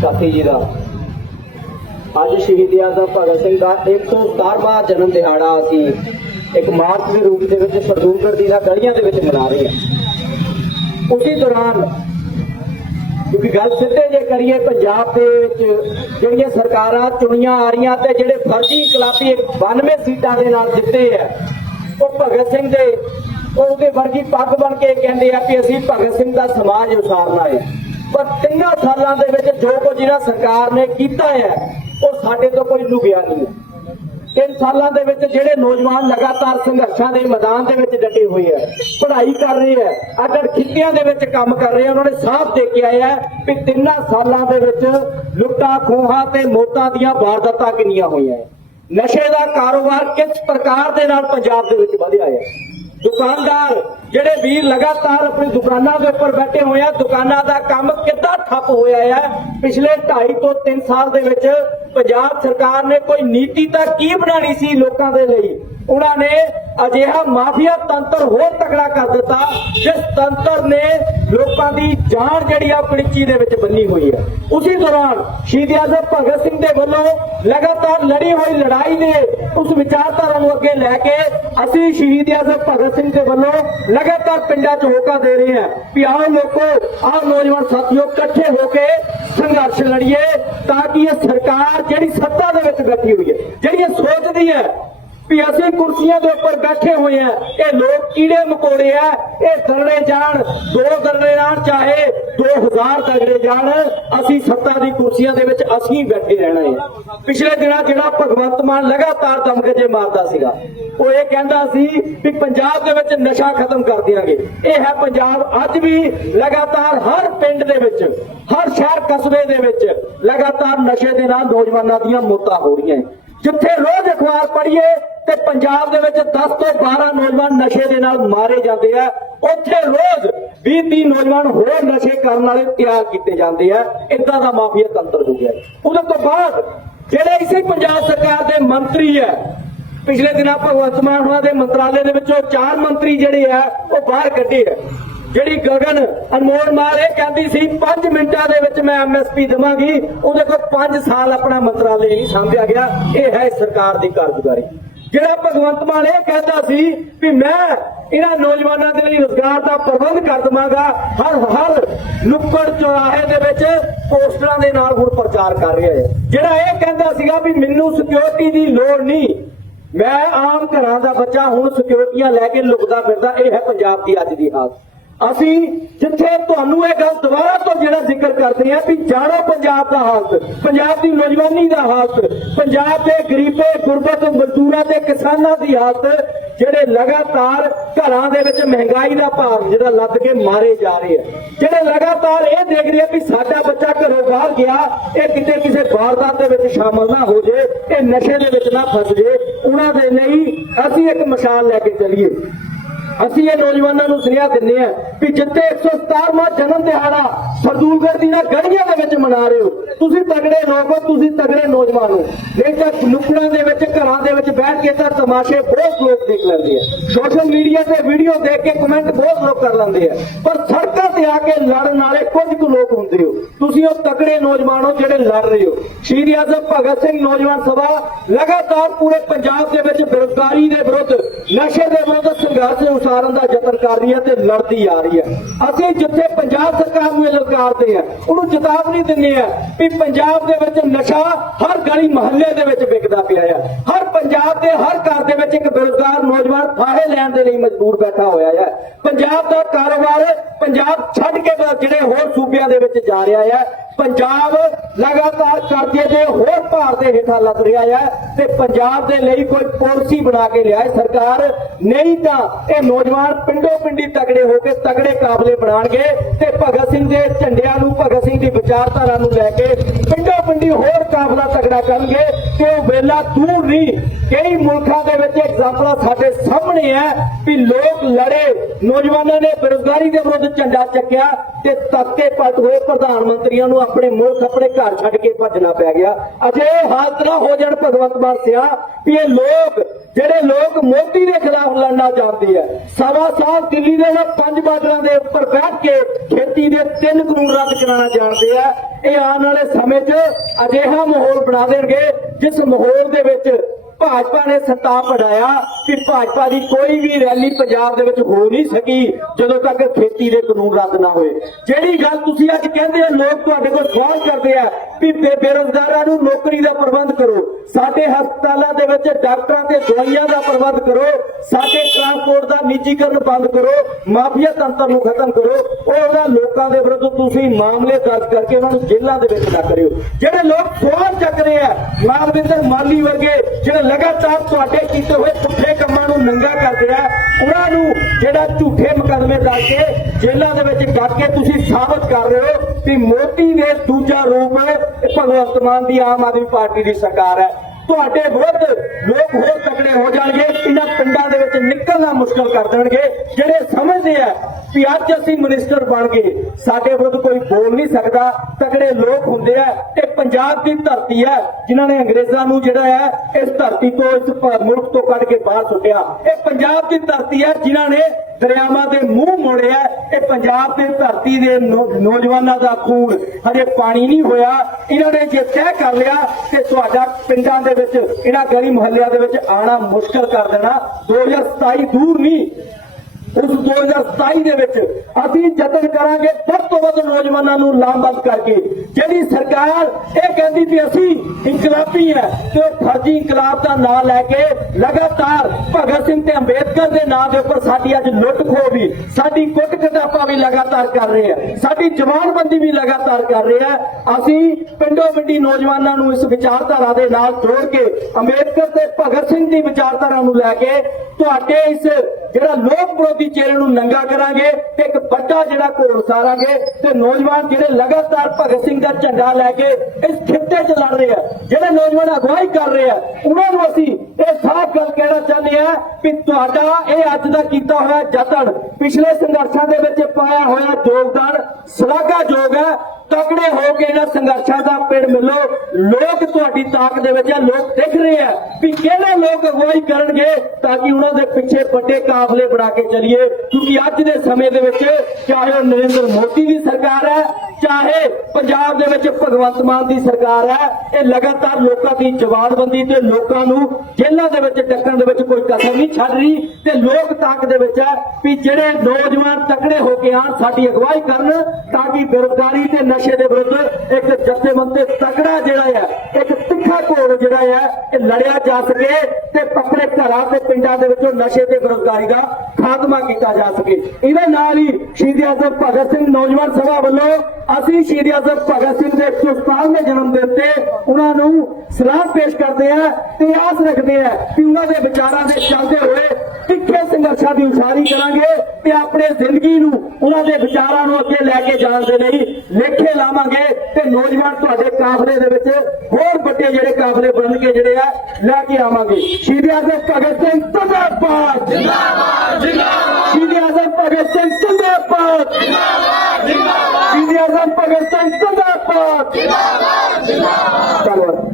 ਸਾਥੀ ਜੀ ਦਾ। ਅੱਜ ਸ਼ਹੀਦ ਆਜ਼ਮ ਭਗਤ ਸਿੰਘ ਦਾ 117ਵਾਂ ਜਨਮ ਦਿਹਾੜਾ ਅਸੀਂ ਇੱਕ ਮਾਰਚ ਦੇ ਰੂਪ ਦੇ ਵਿੱਚ ਸਰਦੂਲਗੜ੍ਹ ਦੀਆਂ ਗਲੀਆਂ ਦੇ ਵਿੱਚ ਮਨਾ ਰਹੇ ਹਾਂ। ਉਸੇ ਦੌਰਾਨ ਕਿਉਂਕਿ ਗੱਲ ਸਿੱਧੇ ਜੇ ਕਰੀਏ, ਪੰਜਾਬ ਦੇ ਵਿੱਚ ਜਿਹੜੀਆਂ ਸਰਕਾਰਾਂ ਚੁਣੀਆਂ ਆ ਰਹੀਆਂ ਤੇ ਜਿਹੜੇ ਫਰਜ਼ੀ ਇਨਕਲਾਬੀ 92 ਸੀਟਾਂ ਦੇ ਨਾਲ ਜਿੱਤੇ ਆ, ਉਹ ਭਗਤ ਸਿੰਘ ਦੇ, ਉਹ ਉਹਦੇ ਵਰਗੀ ਪੱਗ ਬਣ ਕੇ ਕਹਿੰਦੇ ਆ ਕਿ ਅਸੀਂ ਭਗਤ ਸਿੰਘ ਦਾ ਸਮਾਜ ਉਸਾਰਨਾ ਹੈ। ਪਰ ਤਿੰਨਾਂ ਸਾਲਾਂ ਦੇ ਵਿੱਚ ਜੋ ਕੁਝ ਇਹਨਾਂ ਸਰਕਾਰ ਨੇ ਕੀਤਾ ਹੈ, ਉਹ ਸਾਡੇ ਤੋਂ ਕੋਈ ਲੁਕਿਆ ਨਹੀਂ। ਤਿੰਨ ਸਾਲਾਂ ਦੇ ਵਿੱਚ ਜਿਹੜੇ ਨੌਜਵਾਨ ਲਗਾਤਾਰ ਸੰਘਰਸ਼ਾਂ ਦੇ ਮੈਦਾਨ ਦੇ ਵਿੱਚ ਡਟੇ ਹੋਏ ਆ, ਪੜ੍ਹਾਈ ਕਰ ਰਹੇ ਆ ਅਗਰ ਖਿੱਤਿਆਂ ਦੇ ਵਿੱਚ ਕੰਮ ਕਰ ਰਹੇ ਆ, ਉਹਨਾਂ ਨੇ ਸਾਫ਼ ਦੇ ਕੇ ਆਇਆ ਕਿ ਤਿੰਨਾਂ ਸਾਲਾਂ ਦੇ ਵਿੱਚ ਲੁੱਟਾਂ, ਖੋਹਾਂ ਤੇ ਮੌਤਾਂ ਦੀਆਂ ਵਾਰਦਾਤਾਂ ਕਿੰਨੀਆਂ ਹੋਈਆਂ। ਹੈ ਨਸ਼ੇ ਦਾ ਕਾਰੋਬਾਰ ਕਿਸ ਪ੍ਰਕਾਰ ਦੇ ਨਾਲ ਪੰਜਾਬ ਦੇ ਵਿੱਚ ਵਧਿਆ ਹੈ? ਦੁਕਾਨਦਾਰ ਜਿਹੜੇ ਵੀਰ ਲਗਾਤਾਰ ਆਪਣੀ ਦੁਕਾਨਾਂ ਦੇ ਉੱਪਰ ਬੈਠੇ ਹੋਏ ਆ, ਦੁਕਾਨਾਂ ਦਾ ਕੰਮ ਕਿੱਦਾਂ ਠੱਪ ਹੋਇਆ ਹੈ ਪਿਛਲੇ 2.5 ਤੋਂ 3 ਸਾਲ ਦੇ ਵਿੱਚ ਪੰਜਾਬ ਸਰਕਾਰ ਨੇ ਕੋਈ ਨੀਤੀ ਤਾਂ ਕੀ ਬਣਾਣੀ ਸੀ ਲੋਕਾਂ ਦੇ ਲਈ? ਉਹਨਾਂ ਨੇ ਅਜਿਹਾ ਮਾਫੀਆ ਤੰਤਰ ਹੋਰ ਤਕੜਾ ਕਰ ਦਿੱਤਾ, ਜਿਸ ਤੰਤਰ ਨੇ ਲੋਕਾਂ ਦੀ ਜਾਨ ਜਿਹੜੀ ਆ ਕੜਿੱਚੀ ਦੇ ਵਿੱਚ ਬੰਨੀ ਹੋਈ ਹੈ ਉਸੇ ਦੌਰਾਨ ਸ਼ਹੀਦ ਆਜ਼ਮ ਭਗਤ ਸਿੰਘ ਦੇ ਵੱਲੋਂ ਲਗਾਤਾਰ ਲੜੀ ਹੋਈ ਲੜਾਈ ਦੇ ਉਸ ਵਿਚਾਰਧਾਰਾ ਨੂੰ ਅੱਗੇ ਲੈ ਕੇ ਅਸੀਂ ਸ਼ਹੀਦ ਆਜ਼ਮ ਭਗਤ ਸਿੰਘ ਦੇ ਵੱਲੋਂ ਲਗਾਤਾਰ ਪਿੰਡਾਂ 'ਚ ਹੋਕਾ ਦੇ ਰਹੇ ਹਾਂ ਕਿ ਆਓ ਲੋਕੋ ਆਓ ਨੌਜਵਾਨ ਸਾਥੀਓ, ਇਕੱਠੇ ਹੋ ਕੇ ਸੰਘਰਸ਼ ਲੜੀਏ ਤਾਂ ਕਿ ਇਹ ਸਰਕਾਰ ਜਿਹੜੀ ਸੱਤਾ ਦੇ ਵਿੱਚ ਬੈਠੀ ਹੋਈ ਹੈ, ਜਿਹੜੀ ਇਹ ਸੋਚਦੀ ਹੈ ਵੀ ਅਸੀਂ ਕੁਰਸੀਆਂ ਦੇ ਉੱਪਰ ਬੈਠੇ ਹੋਏ ਆ। ਇਹ ਲੋਕ ਕੀੜੇ ਮਕੌੜੇ ਆ। ਇਹ ਦਰੜੇ ਜਾਣ, ਦੋ ਦਰੜੇ ਜਾਣ ਚਾਹੇ 2000 ਦਰੜੇ ਜਾਣ, ਅਸੀਂ ਸੱਤਾ ਦੀ ਕੁਰਸੀਆਂ ਦੇ ਵਿੱਚ ਅਸੀਂ ਬੈਠੇ ਰਹਿਣਾ ਹੈ ਪਿਛਲੇ ਦਿਨਾਂ ਜਿਹੜਾ ਭਗਵੰਤ ਮਾਨ ਲਗਾਤਾਰ ਦਮਗਜੇ ਮਾਰਦਾ ਸੀਗਾ, ਉਹ ਇਹ ਕਹਿੰਦਾ ਸੀ ਵੀ ਪੰਜਾਬ ਦੇ ਵਿੱਚ ਨਸ਼ਾ ਖਤਮ ਕਰ ਦਿਆਂਗੇ। ਇਹ ਹੈ ਪੰਜਾਬ ਅੱਜ ਵੀ ਲਗਾਤਾਰ ਹਰ ਪਿੰਡ ਦੇ ਵਿੱਚ, ਹਰ ਸ਼ਹਿਰ ਕਸਬੇ ਦੇ ਵਿੱਚ ਲਗਾਤਾਰ ਨਸ਼ੇ ਦੇ ਨਾਲ ਨੌਜਵਾਨਾਂ ਦੀਆਂ ਮੌਤਾਂ ਹੋ ਰਹੀਆਂ ਜਿੱਥੇ ਰੋਜ਼ ਅਖਬਾਰ ਪੜ੍ਹੀਏ ਤੇ ਪੰਜਾਬ ਦੇ ਵਿੱਚ 10 ਤੋਂ 12 ਨੌਜਵਾਨ ਨਸ਼ੇ ਦੇ ਨਾਲ ਮਾਰੇ ਜਾਂਦੇ ਆ, ਉੱਥੇ ਰੋਜ਼ 20 30 ਨੌਜਵਾਨ ਹੋਰ ਨਸ਼ੇ ਕਰਨ ਵਾਲੇ ਤਿਆਰ ਕੀਤੇ ਜਾਂਦੇ ਆ। ਇਦਾਂ ਦਾ ਮਾਫੀਆ ਤੰਤਰ ਹੋ ਗਿਆ। ਉਹਦੇ ਤੋਂ ਬਾਅਦ ਜਿਹੜੇ ਇਸੇ ਪੰਜਾਬ ਸਰਕਾਰ ਦੇ ਮੰਤਰੀ ਆ, ਪਿਛਲੇ ਦਿਨਾਂ ਭਗਵੰਤ ਮਾਨ ਹੋਣਾ ਦੇ ਮੰਤਰਾਲੇ ਦੇ ਵਿੱਚੋਂ ਚਾਰ ਮੰਤਰੀ ਜਿਹੜੇ ਆ, ਉਹ ਬਾਹਰ ਕੱਢੇ ਆ। ਜਿਹੜੀ ਗਗਨ ਅਨਮੋਲ ਮਾਰ ਇਹ ਕਹਿੰਦੀ ਸੀ 5 ਮਿੰਟਾਂ ਦੇ ਵਿੱਚ ਮੈਂ ਐਮਐਸਪੀ ਦੇਵਾਂਗੀ। ਉਹਦੇ ਕੋਲ 5 ਸਾਲ ਆਪਣਾ ਮੰਤਰਾਲੇ ਨਹੀਂ ਸੰਭਿਆ ਗਿਆ। ਇਹ ਹੈ ਸਰਕਾਰ ਦੀ ਕਾਰਗੁਜ਼ਾਰੀ। ਜਿਹੜਾ ਭਗਵੰਤ ਮਾਨ ਇਹ ਕਹਿੰਦਾ ਸੀ ਵੀ ਮੈਂ ਇਹਨਾਂ ਨੌਜਵਾਨਾਂ ਦੇ ਲਈ ਰੋਜ਼ਗਾਰ ਦਾ ਪ੍ਰਬੰਧ ਕਰ ਦਵਾਂਗਾ, ਹਰ ਹਰ ਨੁੱਕੜ ਚੌਰਾਹੇ ਦੇ ਵਿੱਚ ਪੋਸਟਰਾਂ ਦੇ ਨਾਲ ਹੁਣ ਪ੍ਰਚਾਰ ਕਰ ਰਿਹਾ ਹੈ। ਜਿਹੜਾ ਇਹ ਕਹਿੰਦਾ ਸੀਗਾ ਵੀ ਮੈਨੂੰ ਸਿਕਿਉਰਿਟੀ ਦੀ ਲੋੜ ਨਹੀਂ, ਮੈਂ ਆਮ ਘਰਾਂ ਦਾ ਬੱਚਾ, ਹੁਣ ਸਿਕਿਉਰਿਟੀਆਂ ਲੈ ਕੇ ਲੁਕਦਾ ਫਿਰਦਾ, ਇਹ ਹੈ ਪੰਜਾਬ ਦੀ ਅੱਜ ਦੀ ਹਾਲਤ। ਅਸੀਂ ਜਿੱਥੇ ਤੁਹਾਨੂੰ ਇਹ ਗੱਲ ਦੁਬਾਰਾ ਤੋਂ ਜਿਹੜਾ ਜ਼ਿਕਰ ਕਰਦੇ ਆ ਵੀ ਜਾਣੋ ਪੰਜਾਬ ਦਾ ਹਾਲਤ, ਪੰਜਾਬ ਦੀ ਨੌਜਵਾਨੀ ਦਾ ਹਾਲਤ, ਪੰਜਾਬ ਦੇ ਗਰੀਬੇ, ਗੁਰਬਤ, ਮਜ਼ਦੂਰਾਂ ਤੇ ਕਿਸਾਨਾਂ ਦੀ ਹਾਲਤ ਜਿਹੜੇ ਲਗਾਤਾਰ ਘਰਾਂ ਦੇ ਵਿੱਚ ਮਹਿੰਗਾਈ ਦਾ ਭਾਰ ਜਿਹੜਾ ਲੱਦ ਕੇ ਮਾਰੇ ਜਾ ਰਹੇ ਆ। ਜਿਹੜੇ ਲਗਾਤਾਰ ਇਹ ਦੇਖ ਰਹੇ ਆ ਵੀ ਸਾਡਾ ਬੱਚਾ ਘਰੋਂ ਬਾਹਰ ਗਿਆ, ਇਹ ਕਿਤੇ ਕਿਸੇ ਵਾਰਦਾਤ ਦੇ ਵਿੱਚ ਸ਼ਾਮਲ ਨਾ ਹੋ ਜੇ, ਇਹ ਨਸ਼ੇ ਦੇ ਵਿੱਚ ਨਾ ਫਸ ਜੇ, ਉਹਨਾਂ ਦੇ ਲਈ ਅਸੀਂ ਇੱਕ ਮਿਸਾਲ ਲੈ ਕੇ ਚੱਲੀਏ। ਅਸੀਂ ਇਹ ਨੌਜਵਾਨਾਂ ਨੂੰ ਸੁਨੇਹਾ ਦਿੰਦੇ ਆ ਕਿ ਜਿੱਥੇ 117ਵਾਂ ਜਨਮ ਦਿਹਾੜਾ ਸਰਦੂਲਗੜ੍ਹ ਦੀਆਂ ਗੜੀਆਂ ਦੇ ਵਿੱਚ ਮਨਾ ਰਹੇ ਹੋ। ਤੁਸੀਂ ਤਗੜੇ ਲੋਕ ਹੋ, ਤੁਸੀਂ ਤਗੜੇ ਨੌਜਵਾਨ ਹੋ। ਨਹੀਂ ਤਾਂ ਨੁਕੜਾਂ ਦੇ ਵਿੱਚ, ਘਰਾਂ ਦੇ ਵਿੱਚ ਬੈਠ ਕੇ ਤਾਂ ਤਮਾਸ਼ੇ ਬਹੁਤ ਲੋਕ ਦੇਖ ਲੈਂਦੇ ਆ। ਸੋਸ਼ਲ ਮੀਡੀਆ ਤੇ ਵੀਡੀਓ ਦੇਖ ਕੇ ਕਮੈਂਟ ਬਹੁਤ ਲੋਕ ਕਰ ਲੈਂਦੇ ਆ। ਪਰ ਸੜਕਾਂ ਤੇ ਆ ਕੇ ਲੜਨ ਵਾਲੇ ਕੁਝ ਕੁ ਲੋਕ ਹੁੰਦੇ ਹੋ। ਤੁਸੀਂ ਉਹ ਤਗੜੇ ਨੌਜਵਾਨ ਹੋ ਜਿਹੜੇ ਲੜ ਰਹੇ ਹੋ। ਸ਼ਹੀਦ ਆਜ਼ਮ ਭਗਤ ਸਿੰਘ ਨੌਜਵਾਨ ਸਭਾ ਲਗਾਤਾਰ ਪੂਰੇ ਪੰਜਾਬ ਦੇ ਵਿੱਚ ਬੇਰੁਜ਼ਗਾਰੀ ਦੇ ਵਿਰੁੱਧ, ਨਸ਼ੇ ਦੇ ਵਿਰੁੱਧ ਸੰਘਰਸ਼ ਉਸਾਰਨ ਦਾ ਯਤਨ ਕਰ ਰਹੀ ਹੈ ਤੇ ਲੜਦੀ ਆ ਰਹੀ ਹੈ। ਅਸੀਂ ਜਿੱਥੇ ਪੰਜਾਬ ਸਰਕਾਰ ਨੂੰ ਲਲਕਾਰਦੇ ਆ ਉਹਨੂੰ ਚੇਤਾਵਨੀ ਦਿੰਦੇ ਆ ਵੀ ਪੰਜਾਬ ਦੇ ਵਿੱਚ ਨਸ਼ਾ ਹਰ ਗਲੀ ਮੁਹੱਲੇ ਦੇ ਵਿੱਚ ਵਿਕਦਾ ਪਿਆ ਆ। ਹਰ ਪੰਜਾਬ ਦੇ ਹਰ ਘਰ ਦੇ ਵਿੱਚ ਇੱਕ ਬੇਰੁਜ਼ਗਾਰ ਨੌਜਵਾਨ ਫਾਹੇ ਲੈਣ ਦੇ ਲਈ ਮਜਬੂਰ ਬੈਠਾ ਹੋਇਆ ਹੈ ਪੰਜਾਬ ਦਾ ਕਾਰੋਬਾਰ ਪੰਜਾਬ ਛੱਡ ਕੇ ਜਿਹੜੇ ਹੋਰ ਸੂਬਿਆਂ ਦੇ ਵਿੱਚ ਜਾ ਰਿਹਾ ਹੈ ਪੰਜਾਬ ਲਗਾਤਾਰ ਕਰਜ਼ੇ ਦੇ ਹੋਰ ਭਾਰ ਦੇ ਹੇਠਾਂ ਲੱਗ ਰਿਹਾ ਹੈ ਤੇ ਪੰਜਾਬ ਦੇ ਲਈ ਕੋਈ ਪਾਲਿਸੀ ਬਣਾ ਕੇ ਲਿਆਏ ਸਰਕਾਰ। ਨਹੀਂ ਤਾਂ ਇਹ ਨੌਜਵਾਨ ਪਿੰਡੋਂ ਪਿੰਡੀ ਤਗੜੇ ਹੋ ਕੇ ਤਗੜੇ ਕਾਬਲੇ ਬਣਾਣਗੇ ਤੇ ਭਗਤ ਸਿੰਘ ਦੇ ਝੰਡਿਆਂ ਨੂੰ, ਭਗਤ ਸਿੰਘ ਦੀ ਵਿਚਾਰਧਾਰਾ ਨੂੰ ਲੈ ਕੇ ਪਿੰਡੋ ਪਿੰਡੀ ਹੋਰ ਕਾਬਲਾ ਤਗੜਾ ਕਰਨਗੇ ਕਿ ਉਹ ਵੇਲਾ ਦੂਰ ਨਹੀਂ। ਕਈ ਮੁਲਕਾਂ ਦੇ ਵਿੱਚ ਐਗਜ਼ਾਮਪਲਾਂ ਸਾਡੇ ਸਾਹਮਣੇ ਹੈ ਵੀ ਲੋਕ ਲੜੇ। ਨੌਜਵਾਨਾਂ ਨੇ ਬੇਰੁਜ਼ਗਾਰੀ ਦੇ ਵਿਰੁੱਧ ਝੰਡਾ ਚੱਕਿਆ ਤੇ ਤੱਕੇ ਪਲਟ ਹੋਏ। ਪ੍ਰਧਾਨ ਮੰਤਰੀਆਂ ਨੂੰ ਆਪਣੇ ਮੁਲਕ, ਆਪਣੇ ਘਰ ਛੱਡ ਕੇ ਭੱਜਣਾ ਪੈ ਗਿਆ। ਅਜੇ ਇਹ ਹਾਲਤ ਨਾ ਹੋ ਜਾਣ ਭਗਵੰਤ ਮਾਨ ਸਿਆ ਵੀ ਇਹ ਲੋਕ ਜਿਹੜੇ ਲੋਕ ਮੋਦੀ ਦੇ ਖਿਲਾਫ ਲੜਨਾ ਚਾਹੁੰਦੇ ਆ ਸਵਾ ਸਾਲ ਦਿੱਲੀ ਦੇ ਵਿੱਚ ਪੰਜ ਬਾਰਡਰਾਂ ਦੇ ਉੱਪਰ ਬੈਠ ਕੇ ਖੇਤੀ ਦੇ ਤਿੰਨ ਕਾਨੂੰਨ ਰੱਦ ਕਰਾਉਣਾ ਚਾਹੁੰਦੇ ਆ। ਇਹ ਆਉਣ ਵਾਲੇ ਸਮੇਂ 'ਚ ਅਜਿਹਾ ਮਾਹੌਲ ਬਣਾ ਦੇਣਗੇ, ਜਿਸ ਮਾਹੌਲ ਦੇ ਵਿੱਚ ਭਾਜਪਾ ਨੇ ਸੱਤਾ ਪੜਾਇਆ ਕਿ ਭਾਜਪਾ ਦੀ ਕੋਈ ਵੀ ਰੈਲੀ ਪੰਜਾਬ ਦੇ ਵਿੱਚ ਹੋ ਨਹੀਂ ਸਕੀ ਜਦੋਂ ਤੱਕ ਖੇਤੀ ਦੇ ਕਾਨੂੰਨ ਰੱਦ ਨਾ ਹੋਏ। ਜਿਹੜੀ ਗੱਲ ਤੁਸੀਂ ਅੱਜ ਕਹਿੰਦੇ ਆ ਲੋਕ ਤੁਹਾਡੇ ਕੋਲ ਸਵਾਲ ਕਰਦੇ ਆ ਕਿ ਬੇ- ਨੂੰ ਨੌਕਰੀ ਦਾ ਪ੍ਰਬੰਧ ਕਰੋ। ਸਾਡੇ ਹਸਪਤਾਲਾਂ ਦੇ ਵਿੱਚ ਡਾਕਟਰਾਂ ਤੇ ਦਵਾਈਆਂ ਦਾ ਪ੍ਰਬੰਧ ਕਰੋ। ਸਾਡੇ ਟਰਾਂਸਪੋਰਟ ਦਾ ਨਿੱਜੀਕਰਨ ਬੰਦ ਕਰੋ। ਮਾਫੀਆ ਤੰਤਰ ਨੂੰ ਖਤਮ ਕਰੋ। ਉਹਨਾਂ ਲੋਕਾਂ ਦੇ ਵਿਰੁੱਧ ਤੁਸੀਂ ਮਾਮਲੇ ਦਰਜ ਕਰਕੇ ਉਹਨਾਂ ਨੂੰ ਜੇਲ੍ਹਾਂ ਦੇ ਵਿੱਚ ਨਾ ਕਰਿਓ ਜਿਹੜੇ ਲੋਕ ਸਵਾਲ ਚੱਕਦੇ ਆ, ਮਾਨਵਿੰਦਰ ਮਾਲੀ ਵਰਗੇ ਜਿਹੜੇ ਲਗਾਤਾਰ ਤੁਹਾਡੇ ਕੀਤੇ ਹੋਏ ਪੁੱਠੇ ਕੰਮਾਂ ਨੂੰ ਨੰਗਾ ਕਰਦੇ ਆ ਉਹਨਾਂ ਨੂੰ ਜਿਹੜਾ ਝੂਠੇ ਮੁਕੱਦਮੇ ਲਾ ਕੇ ਜੇਲ੍ਹਾਂ ਦੇ ਵਿੱਚ ਡੱਕ ਕੇ ਤੁਸੀਂ ਸਾਬਤ ਕਰ ਰਹੇ ਹੋ ਕਿ ਮੋਦੀ ਦੇ ਦੂਜਾ ਰੂਪ ਭਗਵੰਤ ਮਾਨ ਦੀ ਆਮ ਆਦਮੀ ਪਾਰਟੀ ਦੀ ਸਰਕਾਰ ਹੈ। ਤੁਹਾਡੇ ਵਿਰੁੱਧ ਲੋਕ ਹੋਰ ਤਕੜੇ ਹੋ ਜਾਣਗੇ। ਨਿਕਲਣਾ ਮੁਸ਼ਕਲ ਕਰ ਦੇਣਗੇ। ਜਿਹੜੇ ਸਮਝਦੇ ਆ ਕਿ ਅੱਜ ਅਸੀਂ ਮਿਨਿਸਟਰ ਬਣ ਗਏ ਸਾਡੇ ਵਿਰੁੱਧ ਕੋਈ ਬੋਲ ਨਹੀਂ ਸਕਦਾ, ਤਕੜੇ ਲੋਕ ਹੁੰਦੇ ਆ ਤੇ ਪੰਜਾਬ ਦੀ ਧਰਤੀ ਹੈ ਜਿਨ੍ਹਾਂ ਨੇ ਅੰਗਰੇਜ਼ਾਂ ਨੂੰ ਜਿਹੜਾ ਹੈ ਇਸ ਧਰਤੀ ਤੋਂ, ਇਸ ਮੁਲਕ ਤੋਂ ਕੱਢ ਕੇ ਬਾਹਰ ਸੁੱਟਿਆ। ਇਹ ਪੰਜਾਬ ਦੀ ਧਰਤੀ ਹੈ ਜਿਨ੍ਹਾਂ ਨੇ ਦਰਿਆਵਾਂ ਦੇ ਮੂੰਹ ਮੋੜਿਆ ਇਹ ਪੰਜਾਬ ਦੇ ਧਰਤੀ ਦੇ ਨੌਜਵਾਨਾਂ ਦਾ ਖੂਨ। ਹਜੇ ਪਾਣੀ ਨਹੀਂ ਹੋਇਆ। ਇਹਨਾਂ ਨੇ ਜੇ ਤੈਅ ਕਰ ਲਿਆ ਤੇ ਤੁਹਾਡਾ ਪਿੰਡਾਂ ਦੇ ਵਿੱਚ, ਇਹਨਾਂ ਗਲੀ ਮੁਹੱਲਿਆਂ ਦੇ ਵਿੱਚ ਆਣਾ ਮੁਸ਼ਕਲ ਕਰ ਦੇਣਾ। 2027 ਦੂਰ ਨਹੀਂ। ਉਸ 2027 ਦੇ ਵਿੱਚ ਅਸੀਂ ਯਤਨ ਕਰਾਂਗੇ ਵੱਧ ਤੋਂ ਵੱਧ ਨੌਜਵਾਨਾਂ ਨੂੰ ਲਾਮਬੰਦ ਕਰਕੇ। ਜਿਹੜੀ ਸਰਕਾਰ ਇਹ ਕਹਿੰਦੀ ਵੀ ਅਸੀਂ ਇਨਕਲਾਬੀ ਹੈ ਤੇ ਫਰਜ਼ੀ ਇਨਕਲਾਬ ਦਾ ਨਾਮ ਲੈ ਕੇ ਲਗਾਤਾਰ ਭਗਤ ਸਿੰਘ ਤੇ ਅੰਬੇਦਕਰ ਦੇ ਨਾਮ ਦੇ ਉੱਪਰ ਸਾਡੀ ਅੱਜ ਲੁੱਟ ਖੋਹ ਵੀ, ਸਾਡੀ ਕੁੱਟ ਕਟਾਪਾ ਵੀ ਲਗਾਤਾਰ ਕਰ ਰਹੇ ਆ। ਸਾਡੀ ਜਵਾਨਬੰਦੀ ਵੀ ਲਗਾਤਾਰ ਕਰ ਰਹੇ ਆ। ਅਸੀਂ ਪਿੰਡੋ ਪਿੰਡੀ ਨੌਜਵਾਨਾਂ ਨੂੰ ਇਸ ਵਿਚਾਰਧਾਰਾ ਦੇ ਨਾਲ ਜੋੜ ਕੇ ਅੰਬੇਦਕਰ ਤੇ ਭਗਤ ਸਿੰਘ ਦੀ ਵਿਚਾਰਧਾਰਾ ਨੂੰ ਲੈ ਕੇ ਤੁਹਾਡੇ ਇਸ ਜਿਹੜਾ ਲੋਕ ਵਿਰੋਧੀ ਚਿਹਰੇ ਨੂੰ ਨੰਗਾ ਕਰਾਂਗੇ ਤੇ ਇੱਕ ਵੱਡਾ ਜਿਹੜਾ ਘੋਲ ਸਾਰਾਂਗੇ ਤੇ ਨੌਜਵਾਨ ਜਿਹੜੇ ਲਗਾਤਾਰ ਭਗਤ ਸਿੰਘ ਦਾ ਝੰਡਾ ਲੈ ਕੇ ਇਸ ਖਿੱਤੇ 'ਚ ਲੜ ਰਹੇ ਆ। ਜਿਹੜੇ ਨੌਜਵਾਨ ਅਗਵਾਈ ਕਰ ਰਹੇ ਆ, ਉਹਨਾਂ ਨੂੰ ਅਸੀਂ ਇਹ ਸਾਫ਼ ਗੱਲ ਕਹਿਣਾ ਚਾਹੁੰਦੇ ਆ ਕਿ ਤੁਹਾਡਾ ਇਹ ਅੱਜ ਦਾ ਕੀਤਾ ਹੋਇਆ ਯਤਨ ਪਿਛਲੇ ਸੰਘਰਸ਼ਾਂ ਦੇ ਵਿੱਚ ਪਾਇਆ ਹੋਇਆ ਯੋਗਦਾਨ ਸ਼ਲਾਘਾਯੋਗ ਹੈ। ਤਕੜੇ ਹੋ ਕੇ ਇਹਨਾਂ ਸੰਘਰਸ਼ਾਂ ਦਾ ਪਿੜ ਮਿਲੋ। ਲੋਕ ਤੁਹਾਡੀ ਤਾਕ ਦੇ ਵਿੱਚ ਆ, ਲੋਕ ਦੇਖ ਰਹੇ ਆ ਵੀ ਕਿਹੜੇ ਲੋਕ ਅਗਵਾਈ ਕਰਨਗੇ ਤਾਂ ਕਿ ਉਹਨਾਂ ਦੇ ਪਿੱਛੇ ਵੱਡੇ ਕਾਫਲੇ ਬਣਾ ਕੇ ਚੱਲੀਏ। ਕਿਉਂਕਿ ਅੱਜ ਦੇ ਸਮੇਂ ਦੇ ਵਿੱਚ ਚਾਹੇ ਉਹ ਨਰਿੰਦਰ ਮੋਦੀ ਦੀ ਸਰਕਾਰ ਹੈ, ਚਾਹੇ ਪੰਜਾਬ ਦੇ ਵਿੱਚ ਭਗਵੰਤ ਮਾਨ ਦੀ ਸਰਕਾਰ ਹੈ, ਇਹ ਲਗਾਤਾਰ ਲੋਕਾਂ ਦੀ ਜਵਾਨਬੰਦੀ ਤੇ ਲੋਕਾਂ ਨੂੰ ਜੇਲ੍ਹਾਂ ਦੇ ਵਿੱਚ ਟੱਕਣ ਦੇ ਵਿੱਚ ਕੋਈ ਕਸਰ ਨਹੀਂ ਛੱਡ ਰਹੀ। ਤੇ ਲੋਕ ਤਾਕ ਦੇ ਵਿੱਚ ਹੈ ਵੀ ਜਿਹੜੇ ਨੌਜਵਾਨ ਤਕੜੇ ਹੋ ਕੇ ਆਣ ਸਾਡੀ ਅਗਵਾਈ ਕਰਨ ਤਾਂ ਕਿ ਬੇਰੁਜ਼ਗਾਰੀ ਤੇ ਨਸ਼ੇ ਦੇ ਵਿਰੁੱਧ ਇੱਕ ਜਥੇਬੰਦ ਤੇ ਤਕੜਾ ਜਿਹੜਾ ਹੈ ਇੱਕ ਤਿੱਖਾ ਘੋਲ ਜਿਹੜਾ ਹੈ ਇਹ ਲੜਿਆ ਜਾ ਸਕੇ ਤੇ ਆਪਣੇ ਘਰਾਂ ਤੇ ਪਿੰਡਾਂ ਦੇ ਵਿੱਚੋਂ ਨਸ਼ੇ ਤੇ ਬੇਰੁਜ਼ਗਾਰੀ ਦਾ ਖਾਤਮਾ ਕੀਤਾ ਜਾ ਸਕੇ। ਇਹਦੇ ਨਾਲ ਹੀ ਸ਼ਹੀਦ ਆਜ਼ਮ ਭਗਤ ਸਿੰਘ ਨੌਜਵਾਨ ਸਭਾ ਵੱਲੋਂ ਅਸੀਂ ਸ਼ਹੀਦ ਆਜ਼ਮ ਭਗਤ ਸਿੰਘ ਦੇ 117ਵੇਂ ਜਨਮ ਦਿਨ ਤੇ ਉਹਨਾਂ ਨੂੰ ਸਲਾਮ ਪੇਸ਼ ਕਰਦੇ ਆ, ਤੇ ਆਸ ਰੱਖਦੇ ਆ ਕਿ ਉਹਨਾਂ ਦੇ ਵਿਚਾਰਾਂ ਦੇ ਚੱਲਦੇ ਹੋਏ ਤਿੱਖੇ ਸੰਘਰਸ਼ਾਂ ਦੀ ਉਸਾਰੀ ਕਰਾਂਗੇ ਤੇ ਆਪਣੇ ਜ਼ਿੰਦਗੀ ਨੂੰ ਉਹਨਾਂ ਦੇ ਵਿਚਾਰਾਂ ਨੂੰ ਅੱਗੇ ਲੈ ਕੇ ਜਾਣ ਦੇ ਲਈ ਲੇਖੇ ਲਾਵਾਂਗੇ ਤੇ ਨੌਜਵਾਨ ਤੁਹਾਡੇ ਕਾਫਲੇ ਦੇ ਵਿੱਚ ਹੋਰ ਵੱਡੇ ਜਿਹੜੇ ਕਾਫਲੇ ਬਣ ਕੇ ਜਿਹੜੇ ਆ ਲੈ ਕੇ ਆਵਾਂਗੇ। ਸ਼ਹੀਦ ਆਜ਼ਮ ਭਗਤ ਸਿੰਘ ਜਿੰਦਾਬਾਦ। ਜਿੰਦਾਬਾਦ ਜਿੰਦਾਬਾਦ। ਸ਼ਹੀਦ ਆਜ਼ਮ ਭਗਤ ਸਿੰਘ ਜਿੰਦਾਬਾਦ। ਜਿੰਦਾਬਾਦ ਜਿੰਦਾਬਾਦ। ਸ਼ਹੀਦ ਆਜ਼ਮ ਭਗਤ ਸਿੰਘ ਜਿੰਦਾਬਾਦ। ਜਿੰਦਾਬਾਦ ਜਿੰਦਾਬਾਦ। ਧੰਨਵਾਦ।